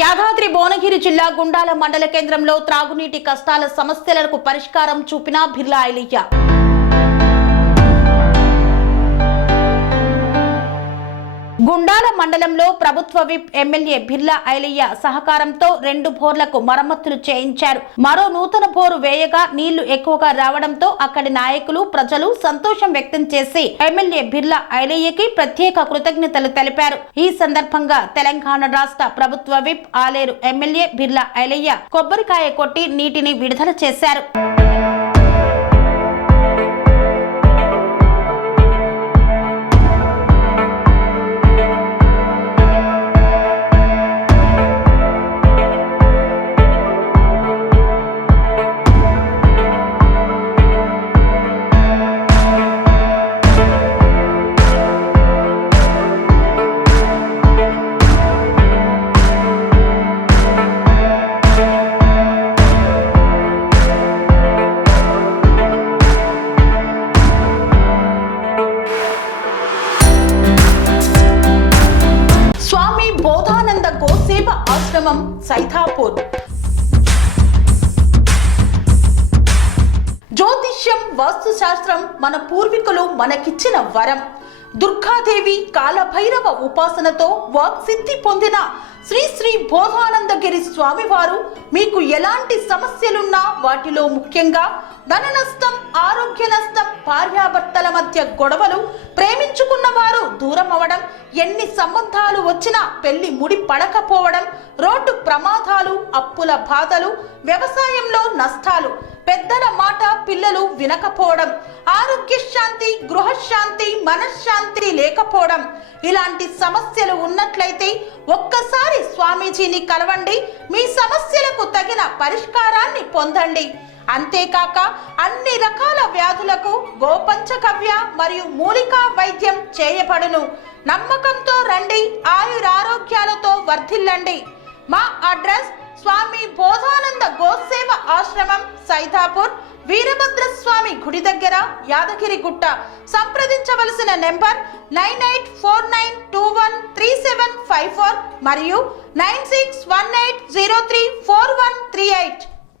యాదాద్రి భువనగిరి జిల్లా గుండాల మండల కేంద్రంలో త్రాగునీటి కష్టాల సమస్యలకు పరిష్కారం చూపిన బిర్లా ఐలయ్య. గుండాల మండలంలో ప్రభుత్వ విప్ ఎమ్మెల్యే బిర్లా ఐలయ్య సహకారంతో 2 బోర్లకు మరమ్మతులు చేయించారు. మరో నూతన బోరు వేయగా నీళ్లు ఎక్కువగా రావడంతో అక్కడి నాయకులు ప్రజలు సంతోషం వ్యక్తం చేసి ఎమ్మెల్యే బిర్లా ఐలయ్యకి ప్రత్యేక కృతజ్ఞతలు తెలిపారు. ఈ సందర్భంగా తెలంగాణ రాష్ట్ర ప్రభుత్వ విప్ ఆలేరు ఎమ్మెల్యే బిర్లా ఐలయ్య కొబ్బరికాయ కొట్టి నీటిని విడుదల చేశారు. బోధానంద గోసేవ ఆశ్రమం సైథాపూర్. జ్యోతిష్యం, వాస్తుశాస్త్రం మన పూర్వీకులు మనకిచ్చిన వరం. దుర్గాదేవి, కాలభైరవ ఉపాసనతో వాక్సిద్ధి పొందిన శ్రీ శ్రీ బోధానందగిరి స్వామివారు మీకు ఎలాంటి సమస్యలున్నా, వాటిలో ముఖ్యంగా ధన నష్టం, ఆరోగ్య నష్టం, భార్యాభర్తల మధ్య గొడవలు, ప్రేమించుకున్న వారు దూరం అవడం, ఎన్ని సంబంధాలు వచ్చినా పెళ్లి ముడి పడకపోవడం, రోడ్డు ప్రమాదాలు, అప్పుల బాధలు, వ్యవసాయంలో నష్టాలు, పెద్దల మాట పిల్లలు వినకపోవడం, ఆరోగ్య శాంతి, గృహశాంతి, మనశ్శాంతి లేకపోవడం, ఇలాంటి సమస్యలు ఉన్నట్లయితే ఒక్కసారి స్వామీజీని కలవండి. మీ సమస్యలకు తగిన పరిష్కారాన్ని పొందండి. అంతేకాక అన్ని రకాల వ్యాధులకు గోపంచకవ్య మరియు మూలికా వైద్యం చేయబడును. నమ్మకంతో రండి, ఆయురారోగ్యాలతో వర్ధిల్లండి. మా అడ్రస్ స్వామి బోధానంద గోసేవ ఆశ్రమం, సైథాపూర్, వీరభద్రస్వామి గుడి దగ్గర, యాదగిరిగుట్ట. సంప్రదించవలసిన నెంబర్ 9849213754 మరియు 9618034138.